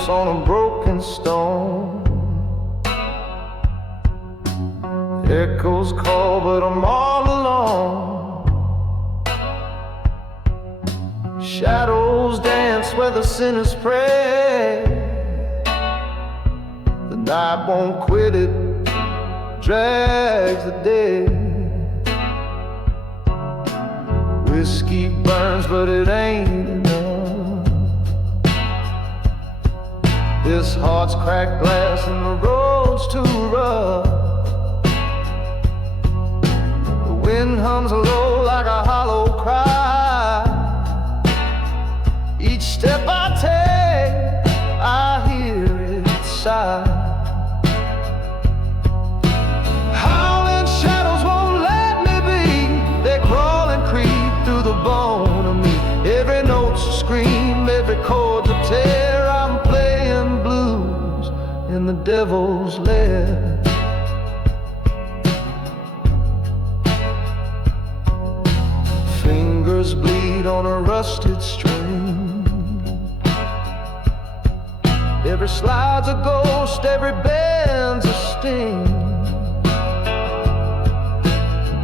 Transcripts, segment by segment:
footsteps on a broken stone. Echoes call, but I'm all alone. Shadows dance where the sinners pray. The night won't quit, it drags the day. Whiskey burns, but it ain't enough. This heart's cracked glass and the road's too rough. The wind hums low like a hollow cry. Each step I take, I hear it sigh. Howling shadows won't let me be. They crawl and creep through the bone of me. Every note's a scream, every chord's a tear. I'm playing blues in the devil's lair. Fingers bleed on a rusted string. Every slide's a ghost, every bend's a sting.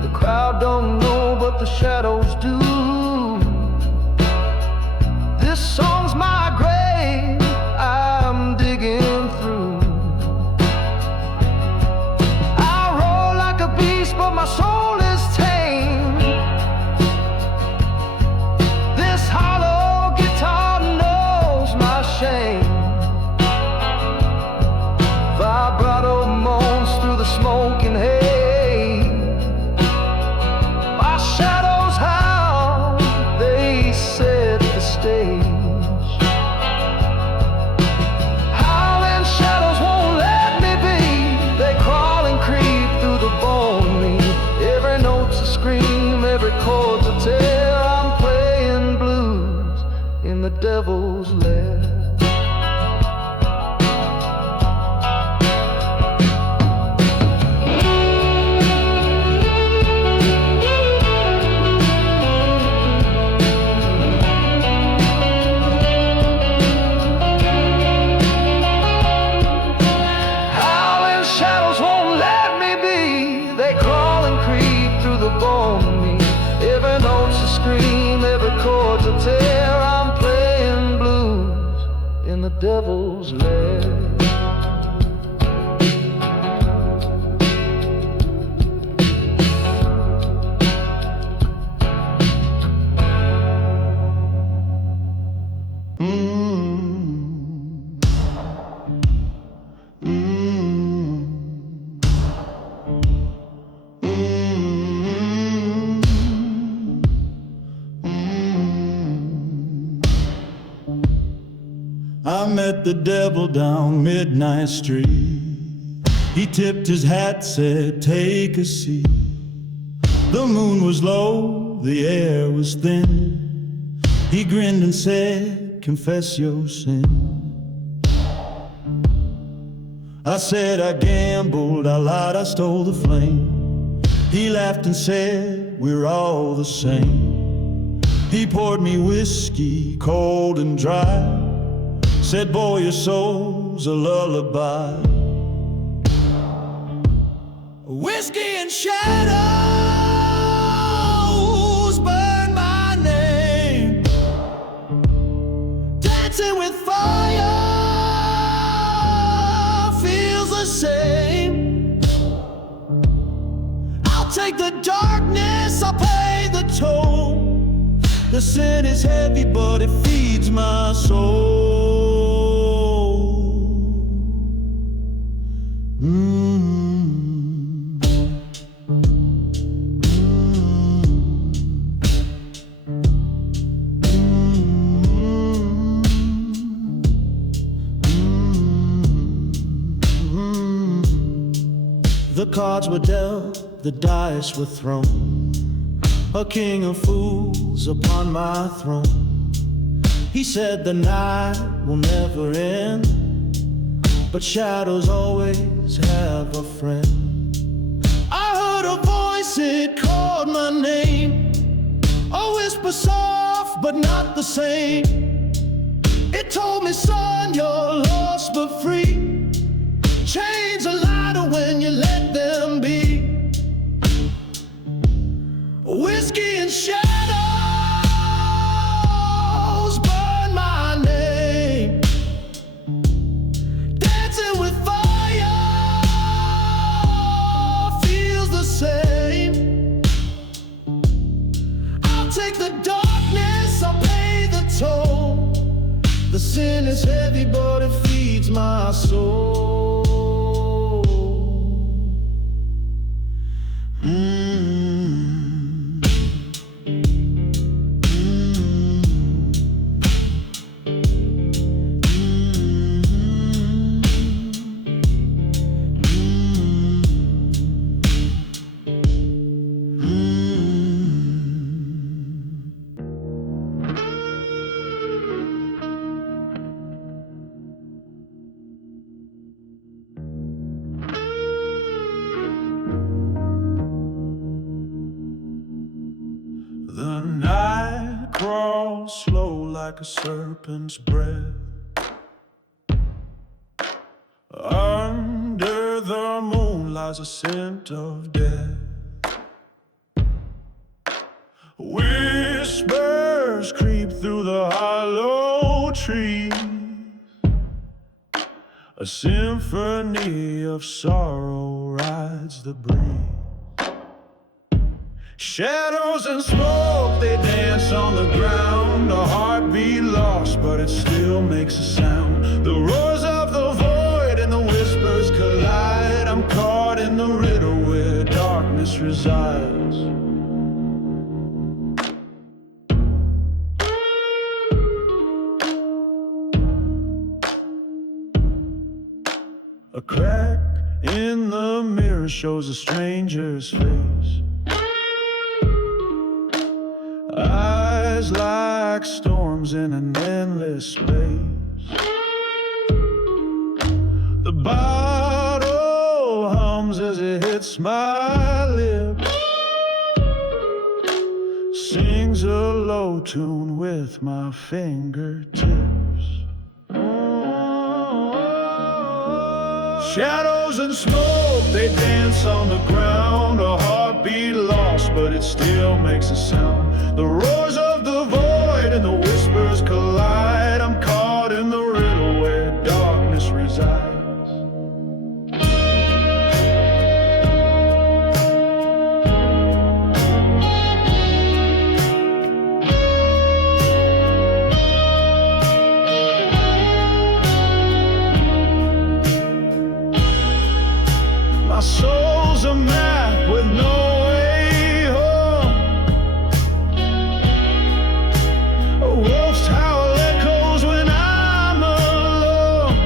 The crowd don't know, but the shadows do. This song's my grave, I'm digging through. I roll like a beast, but my soul is tame. This hollow guitar knows my shame. Vibrato moans through the smoking haze. My shadows howl, they set the stage. Howling shadows won't let me be. They crawl and creep through the bone of me. Every note's a scream, every chord's a tear. I'm playing blues in the devil's lair. Shadows won't let me be. They crawl and creep through the bone of me. Every note's a scream, every chord's a tear. I'm playing blues in the devil's lair. I met the devil down Midnight Street. He tipped his hat, said, "Take a seat." The moon was low, the air was thin. He grinned and said, "Confess your sin." I said, "I gambled, I lied, I stole the flame." He laughed and said, "We're all the same." He poured me whiskey, cold and dry. Said, "Boy, your soul's a lullaby." Whiskey and shadows burn my name. Dancing with fire feels the same. I'll take the darkness, I'll pay the toll. The sin is heavy, but it feeds my soul. The cards were dealt, the dice were thrown. A king of fools upon my throne. He said the night will never end, but shadows always have a friend. I heard a voice, it called my name. A whisper soft, but not the same. It told me, son, you're lost but free. Chains are lighter when you let them be. Whiskey and shadows burn my name. Dancing with fire feels the same. I'll take the darkness, I'll pay the toll. The sin is heavy, but it feeds my soul. The night crawls slow like a serpent's breath. Under the moon lies a scent of death. Whispers creep through the hollow trees, a symphony of sorrow rides the breeze. Shadows and smoke, they dance on the ground. A heartbeat lost, but it still makes a sound. The roars of the void and the whispers collide. I'm caught in the riddle where darkness resides. A crack in the mirror shows a stranger's face. Eyes like storms in an endless space. The bottle hums as it hits my lips, sings a low tune with my fingertips. Shadows and smoke, they dance on the ground. A heartbeat lost, but it still makes a sound. The roars of the void and the whispers collide. I'm caught in the riddle where darkness resides. My soul's a map with no way home. A wolf's howl echoes when I'm alone.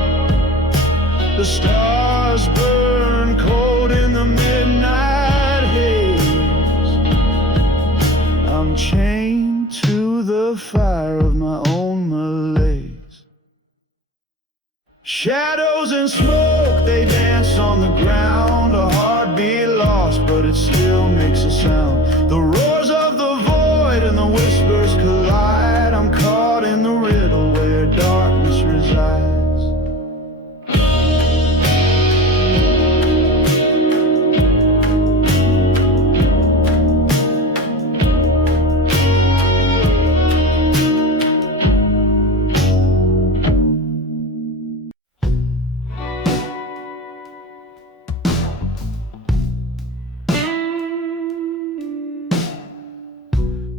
The stars burn cold in the midnight haze. I'm chained to the fire of my own malaise. Shadows and smoke, they dance on the ground. A heartbeat lost, but it still makes a sound. The roars of the void and the whispers collide. I'm caught in the riddle where darkness resides.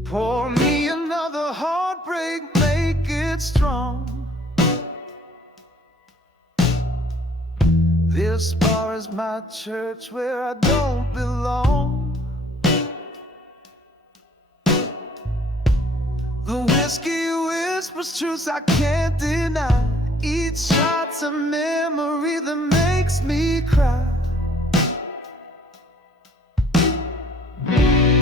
Pour me another heartbreak, make it strong. This bar is my church where I don't belong. The whiskey whispers truths I can't deny. Each shot's a memory that makes me cry.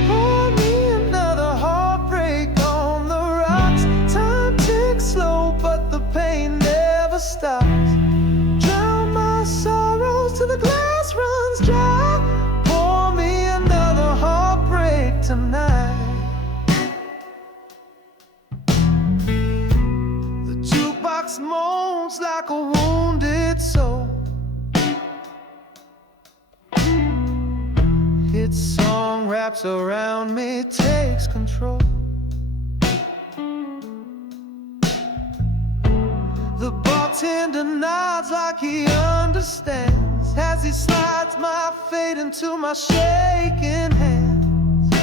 Pour me another heartbreak on the rocks. Time ticks slow, but the pain never stops. Drown my sorrows till the glass runs dry. Pour me another heartbreak tonight. The jukebox Its song wraps around me, takes control. The bartender nods like he understands as he slides my fate into my shaking hands.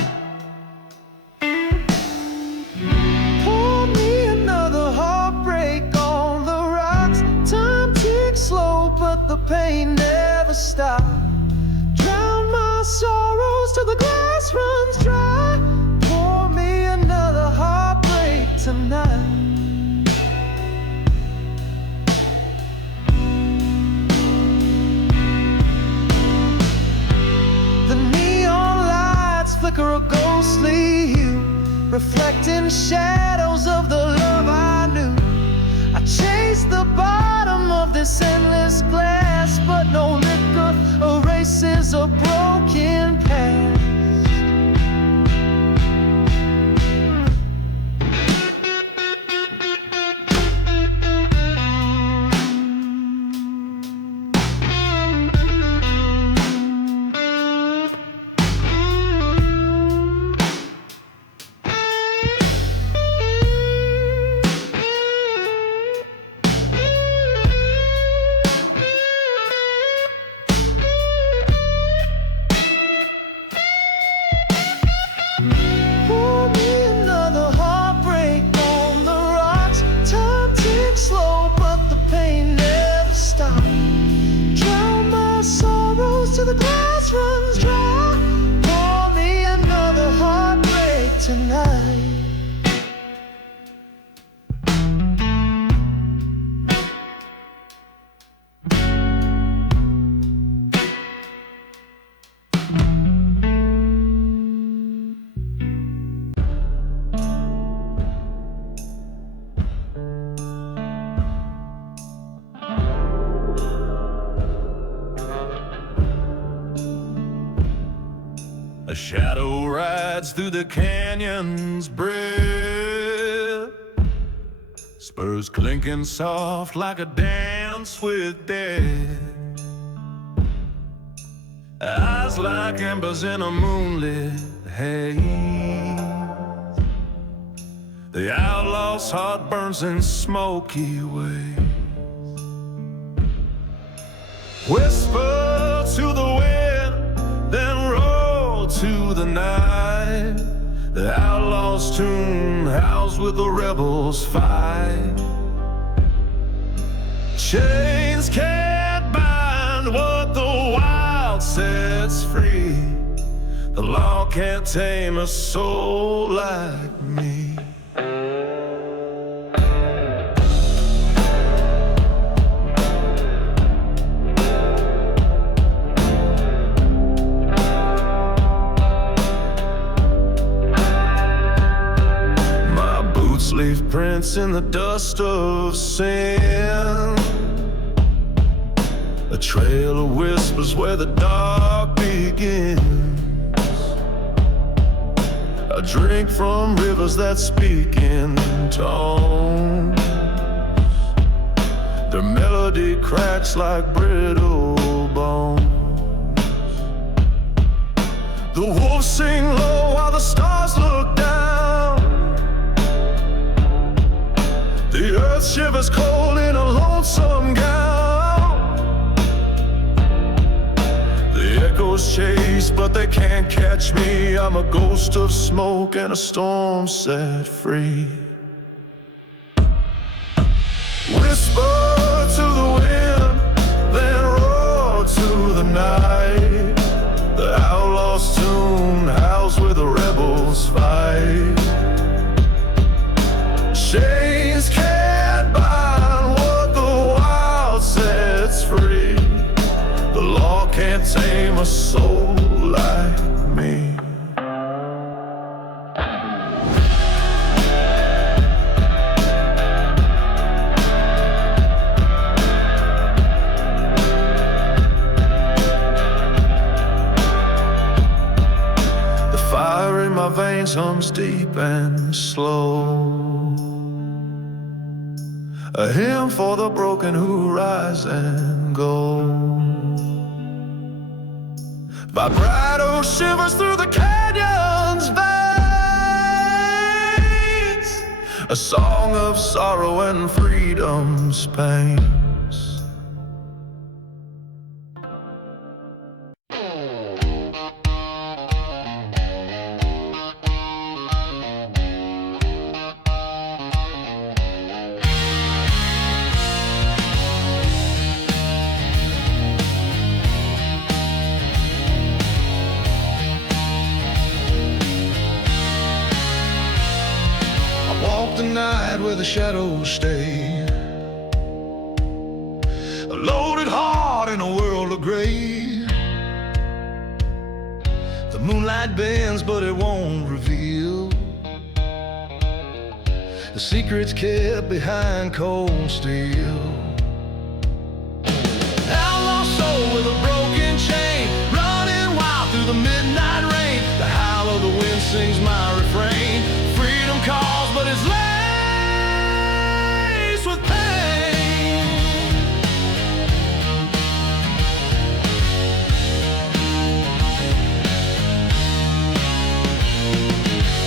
Pour me another heartbreak on the rocks. Time ticks slow, but the pain never stops. Drown my sorrows till the glass runs dry. Pour me another heartbreak tonight. Flicker a ghostly hue, reflecting shadows of the love I knew. I chased the bottom of this endless glass, but no liquor erases a broken past. Till the glass runs dry. Pour me another heartbreak tonight. A shadow rides through the canyon's breath, spurs clinking soft like a dance with death. Eyes like embers in a moonlit haze. The outlaw's heart burns in smoky ways. Whisper to the wind, then roll to the night. The outlaw's tune howls with the rebels fight. Chains can't bind what the wild sets free. The law can't tame a soul like me. Leave prints in the dust of sin, a trail of whispers where the dark begins. I drink from rivers that speak in tones. Their melody cracks like brittle bones. The wolves sing low while the stars look down. The earth shivers cold in a lonesome gown. The echoes chase, but they can't catch me. I'm a ghost of smoke and a storm set free. Whisper to the wind, then roar to the night. The outlaw's tune howls where the rebels fight. Chains can't bind what the wild sets free. The law can't tame a soul like me. The fire in my veins hums deep and slow, a hymn for the broken who rise and go. Vibrato shivers through the canyon's veins, a song of sorrow and freedom's pains. The night where the shadows stay, a loaded heart in a world of gray. The moonlight bends but it won't reveal the secrets kept behind cold steel. Outlaw soul with a broken chain, running wild through the midnight rain. The howl of the wind sings my refrain. Freedom calls but it's late with pain.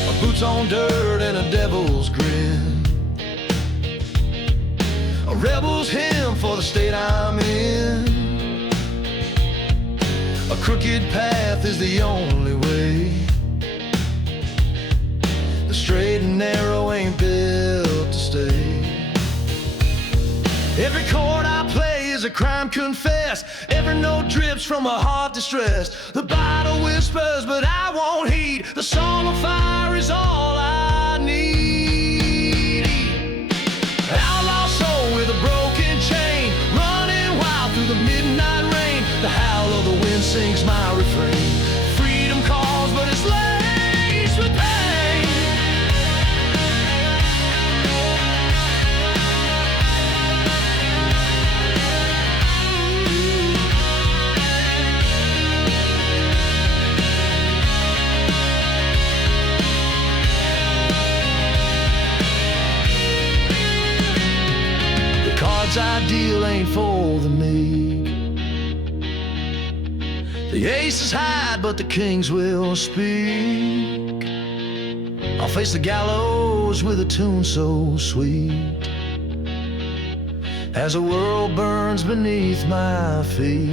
A boots on dirt and a devil's grin, a rebel's hymn for the state I'm in. A crooked path is the only way, the straight and narrow ain't built to stay. Every chord I play is a crime confessed, every note drips from a heart distressed. The Bible whispers but I won't heed, the song of fire is all I need. Outlaw soul with a broken chain, running wild through the midnight rain. The howl of the wind sings my refrain. Freedom calls but it's laced with pain. I deal ain't for the meek. The aces hide but the kings will speak. I'll face the gallows with a tune so sweet, as the world burns beneath my feet.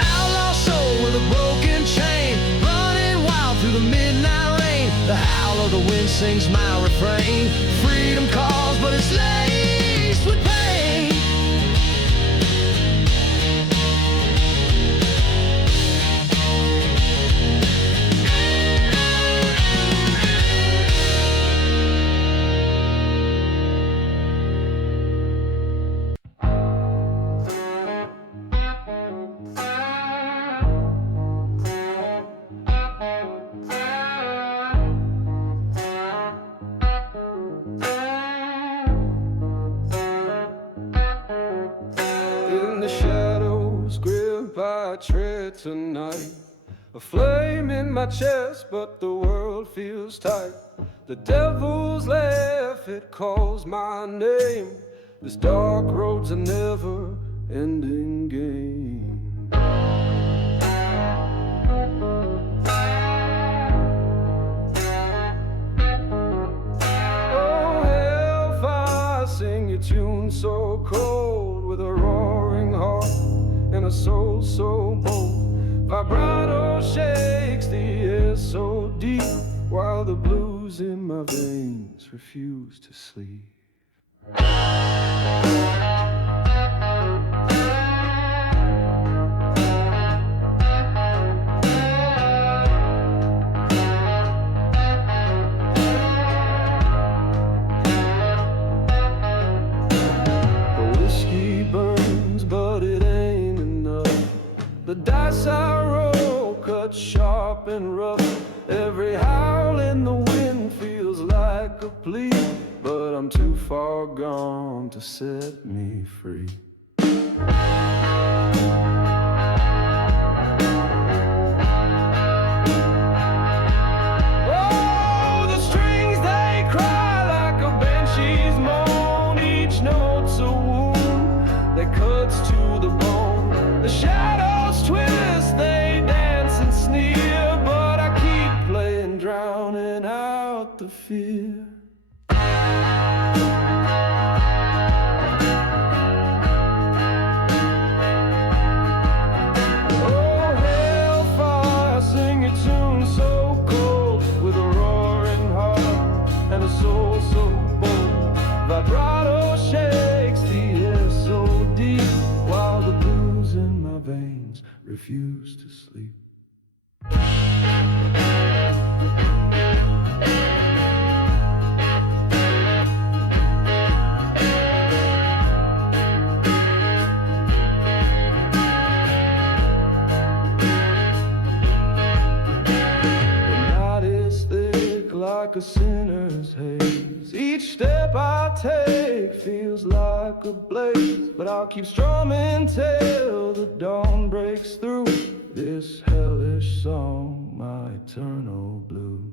Outlaw soul with a broken chain, running wild through the midnight rain. The howl of the wind sings my refrain. Freedom calls but it's laced with pain. I tread tonight, a flame in my chest, but the world feels tight. The devil's laugh, it calls my name. This dark road's a never-ending game. Oh, hellfire, sing your tune so cold, with a roaring heart and a soul so bold. Vibrato shakes the air so deep, while the blues in my veins refuse to sleep. The whiskey burns, but it ain't enough. The dice I roll cut sharp and rough. Every howl in the wind feels like a plea, but I'm too far gone to set me free. Oh, the strings they cry like a banshee's moan. Each note's a wound that cuts to the bone. The shadows twist, they like a sinner's haze. Each step I take feels like a blaze, but I'll keep strumming till the dawn breaks through this hellish song, my eternal blue.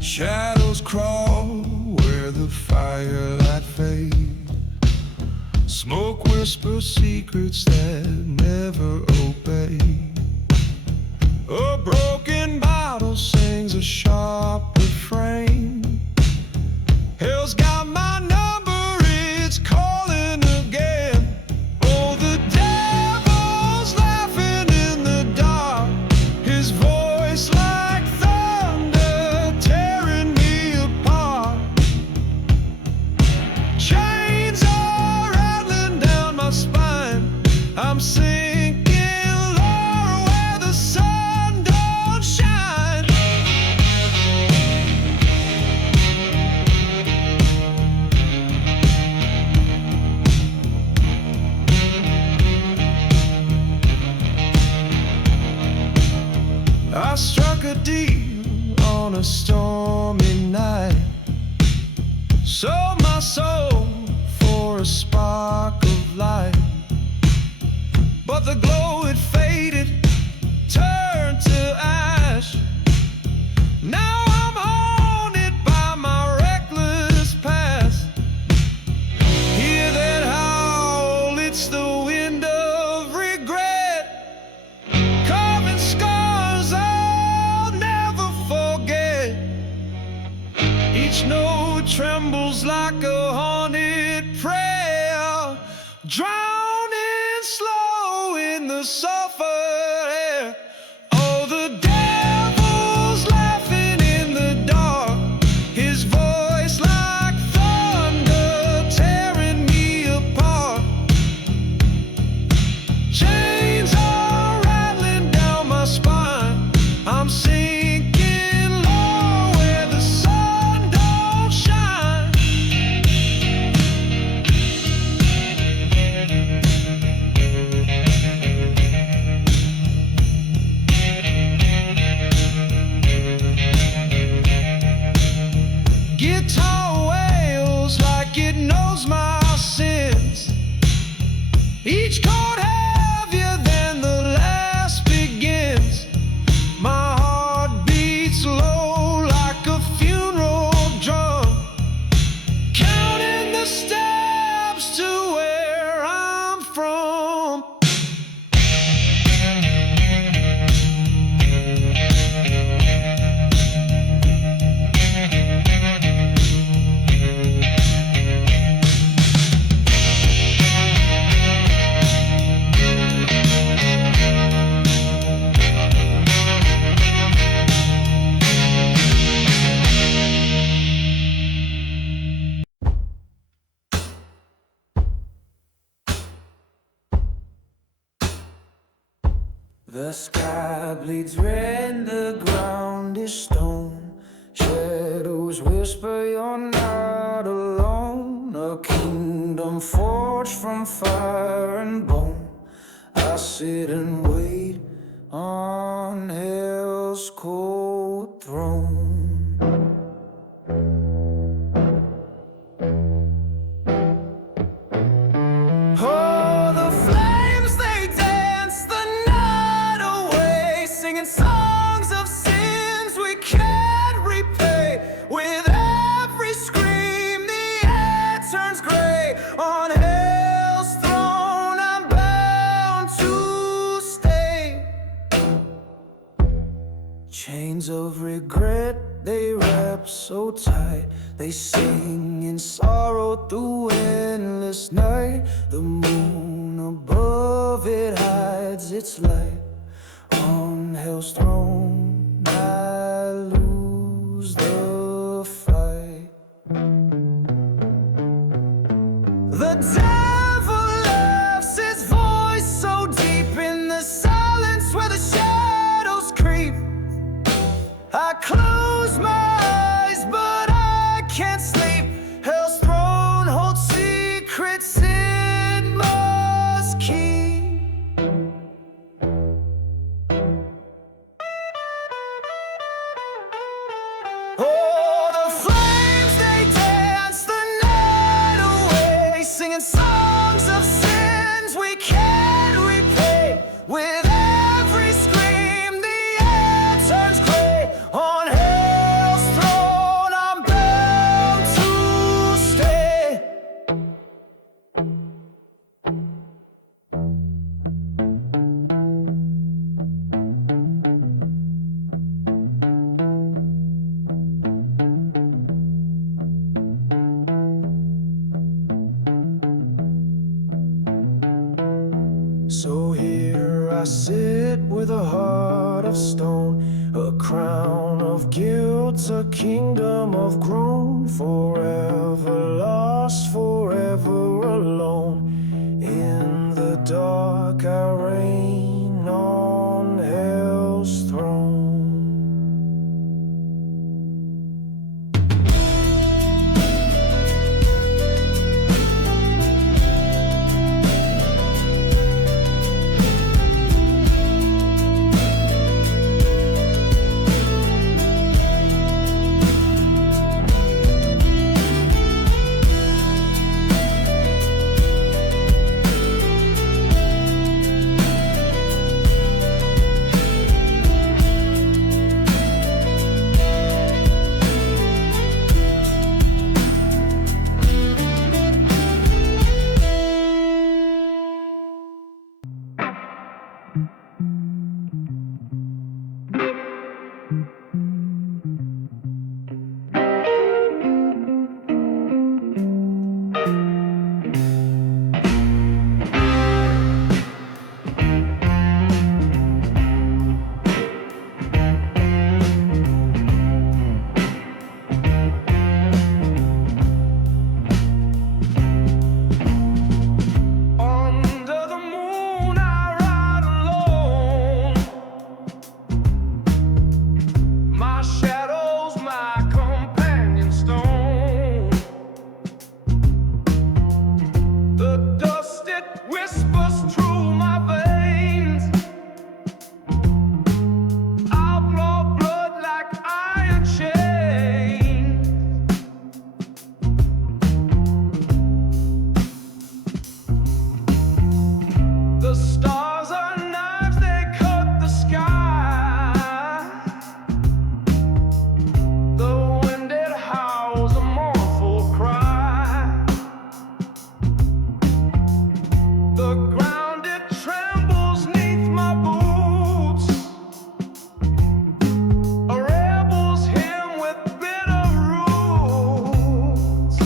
Shadows crawl where the firelight fades. Smoke whispers secrets that never obey. A broken bottle sings a sharp refrain. Hell's got my number, it's calling again. Oh, the devil's laughing in the dark, his voice like thunder tearing me apart. Chains are rattling down my spine, I'm sinking lower where the sun don't shine. I struck a deal on a stormy night, sold my soul for a spark of light. But the glow, it faded, turned to ash. Now I'm haunted by my reckless past. Hear that howl, it's the wind of regret, carving scars I'll never forget. Each note trembles like a haunted prayer, drowning slow in the sulfur air. Oh, the devil's laughing in the dark, his voice like thunder tearing me apart. Chains are rattling down my spine, I'm sinking low where the sun don't shine. Guitar wails like it knows my sins, each chord heavier than the last begins. My heart beats low like a funeral drum, counting the steps to where I'm from. The sky bleeds red, the ground is stone. Shadows whisper you're not alone. A kingdom forged from fire and bone. I sit and wait on hell's cold throne. Oh, the flames, they regret they wrap so tight. They sing in sorrow through endless night. The moon above it hides its light. On hell's throne I lose the fight. The devil lifts his voice so deep in the silence where the shadows creep. I close my eyes but I can't sleep. Hell's throne holds secrets it must keep. Oh, the flames they dance the night away, singing songs of sins we can't repay. With every scream the air turns gray. On hell's throne I'm bound to stay. So here I sit with a heart of stone, a crown of guilt, a kingdom of groan. Forever lost, forever alone. In the dark I reign on hell's throne. Under the moon I ride alone. My shadow's my companion stone. The dust it whispers through my veins. Outlaw blood like iron chains. The stars are knives, they cut the sky. The wind it howls a mournful cry. The ground it trembles neath my boots. A rebel's hymn with bitter roots.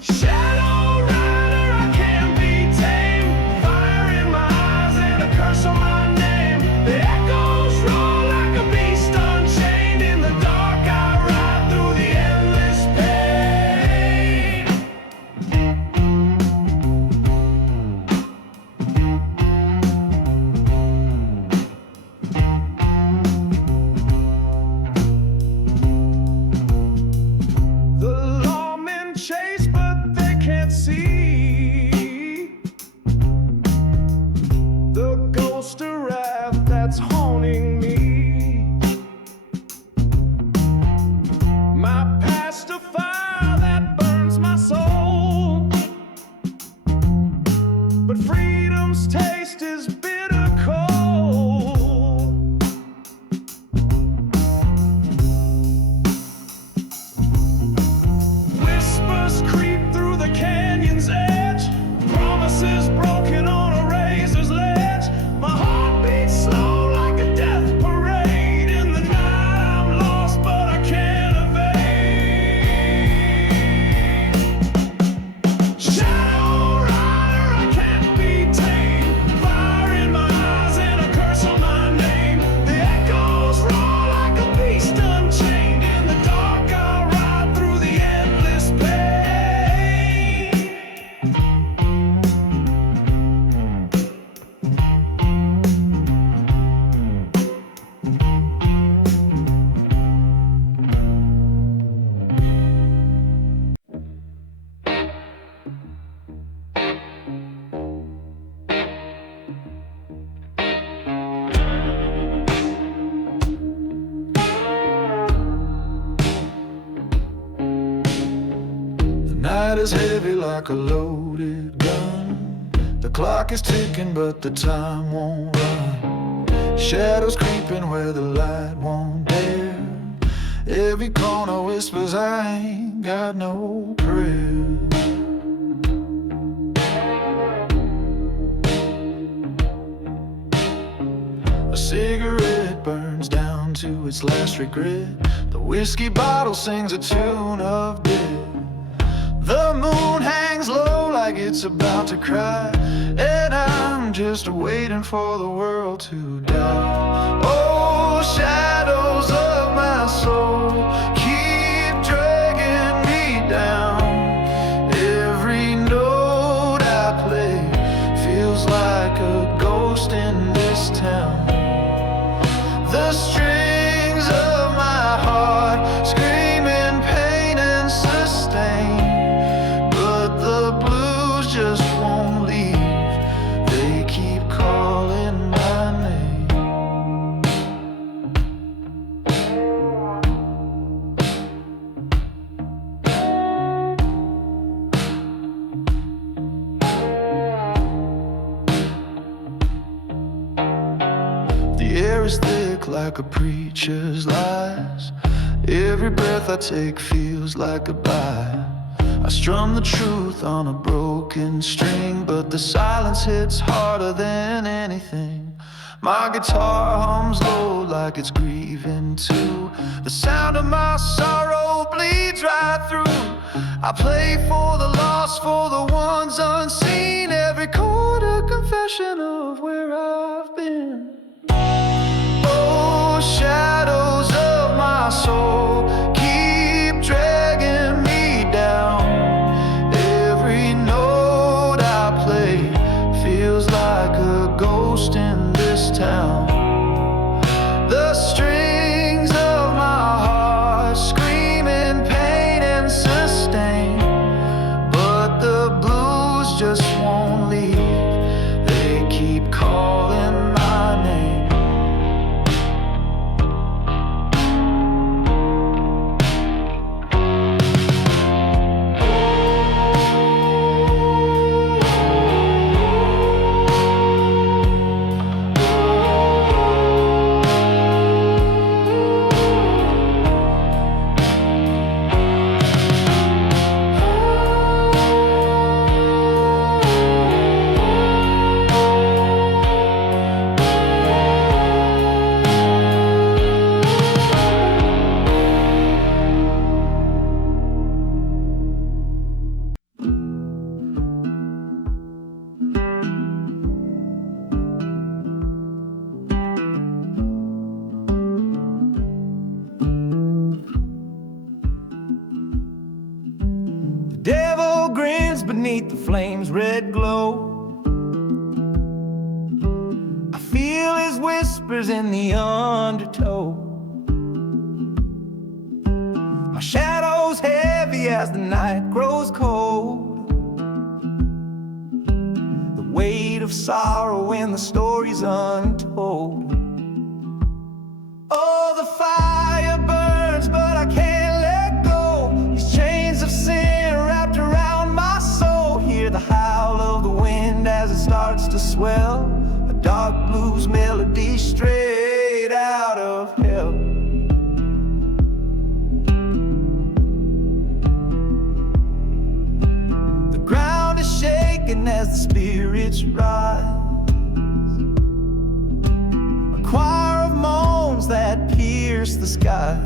Shadow rider, I can't be tamed. Fire in my eyes and a curse on my name. The echoes roar like a beast unchained. In the dark I ride through the endless pain. The lawmen chase but they can't see the ghost of wrath that's haunting me. My past a fire that burns my soul, but freedom's taste is bitter cold. Whispers creep through the canyon's edge, promises broken on a razor's ledge. My heart night is heavy like a loaded gun. The clock is ticking but the time won't run. Shadows creeping where the light won't dare. Every corner whispers I ain't got no prayer. A cigarette burns down to its last regret. The whiskey bottle sings a tune of death. The moon hangs low like it's about to cry, and I'm just waiting for the world to die. Oh, shadows of my soul keep dragging me down. Every note I play feels like a ghost in this town. The strings of my heart screaming pain and sustain, but the blues just won't leave. They keep calling my name. The air is thick like a preacher's lies. Every breath I take feels like goodbye. I strum the truth on a broken string, but the silence hits harder than anything. My guitar hums low like it's grieving too. The sound of my sorrow bleeds right through. I play for the lost, for the ones unseen. Every chord a confession of where I've been. Oh, shadows of my soul keep dragging me down. Every note I play feels like a ghost in this town. The strings of my heart screaming pain and sustain, but the blues just won't leave. They keep calling my name. The devil grins beneath the flame's red glow. I feel his whispers in the undertow. My shadow's heavy as the night grows cold. The weight of sorrow when the story's untold. Oh, the fire burns, but I can't let go. These chains of sin wrapped around my soul. Hear the howl of the wind as it starts to swell. A dark blues melody straight out of hell. The ground is shaking as the spirits rise. A choir of moans that pierce the sky.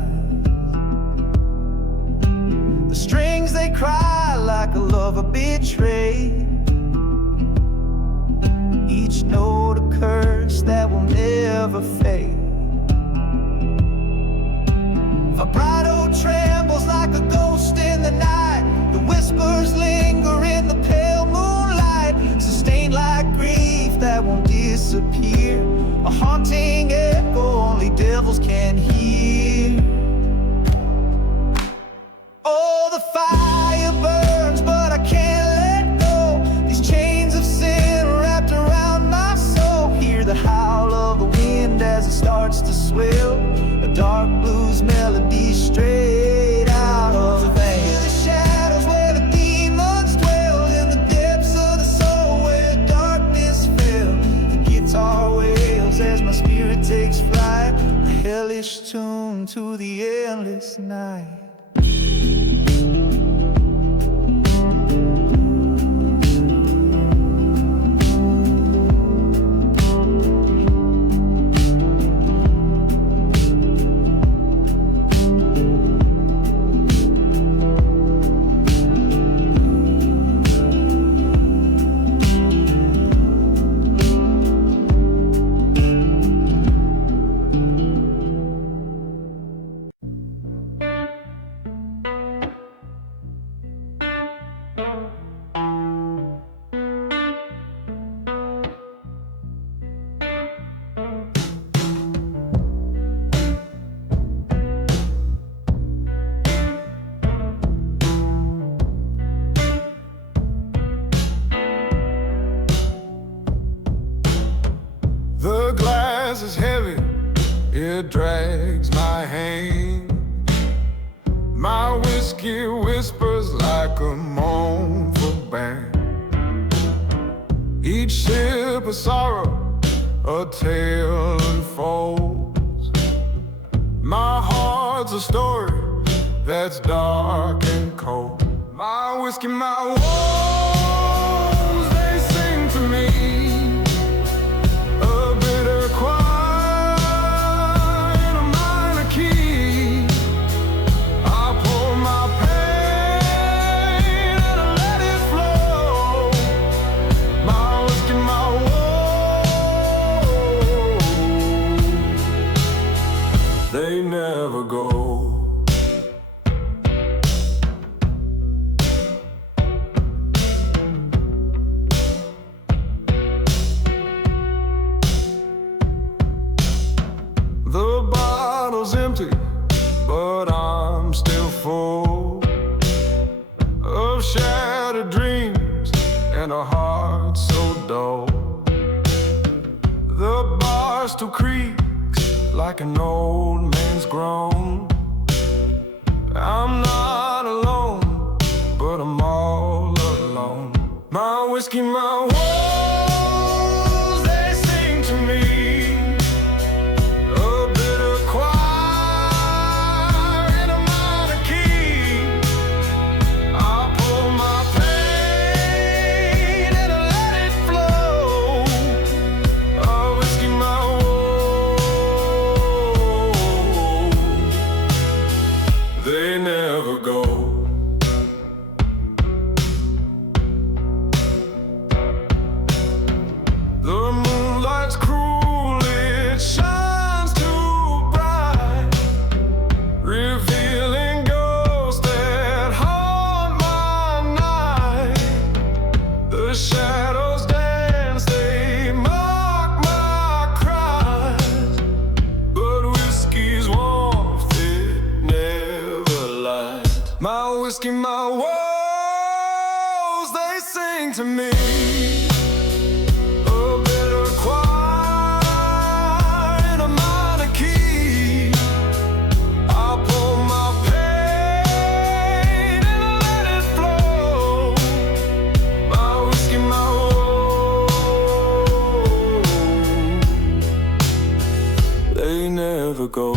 The strings they cry like a lover betrayed. Each note a curse that will never fade. Vibrato trembles like a ghost in the night. The whispers linger in the pale moonlight, sustained like grief that won't disappear. A haunting echo only devils can hear. Oh, the fire burns, but I can't let go. These chains of sin wrapped around my soul. Hear the howl of the wind as it starts to swell. A dark blues melody straight out of the vein. Feel the shadows where the demons takes flight, a hellish tune to the endless night. The glass is heavy, it drags my hand. My whiskey whispers like a mournful band. Each sip of sorrow, a tale unfolds. My heart's a story that's dark and cold. My whiskey, my woes, they sing to me. They never go. The bottle's empty, but I'm still full of shattered dreams and a heart so dull. The bar still creaks like an old man's groan. I'm not alone, but I'm all alone. My whiskey, my woes, they sing to me. A bitter choir in a minor key. I pour my pain and I let it flow. A whiskey, my they never go. The moonlight's cruel, it shines too bright, revealing ghosts that haunt my night. The shadows dance, they mock my cries, but whiskey's warmth, it never lied. My whiskey, my woes, they sing to me. A bitter choir in a minor key. I pour my pain and I let it flow. My whiskey, my woes, they never go.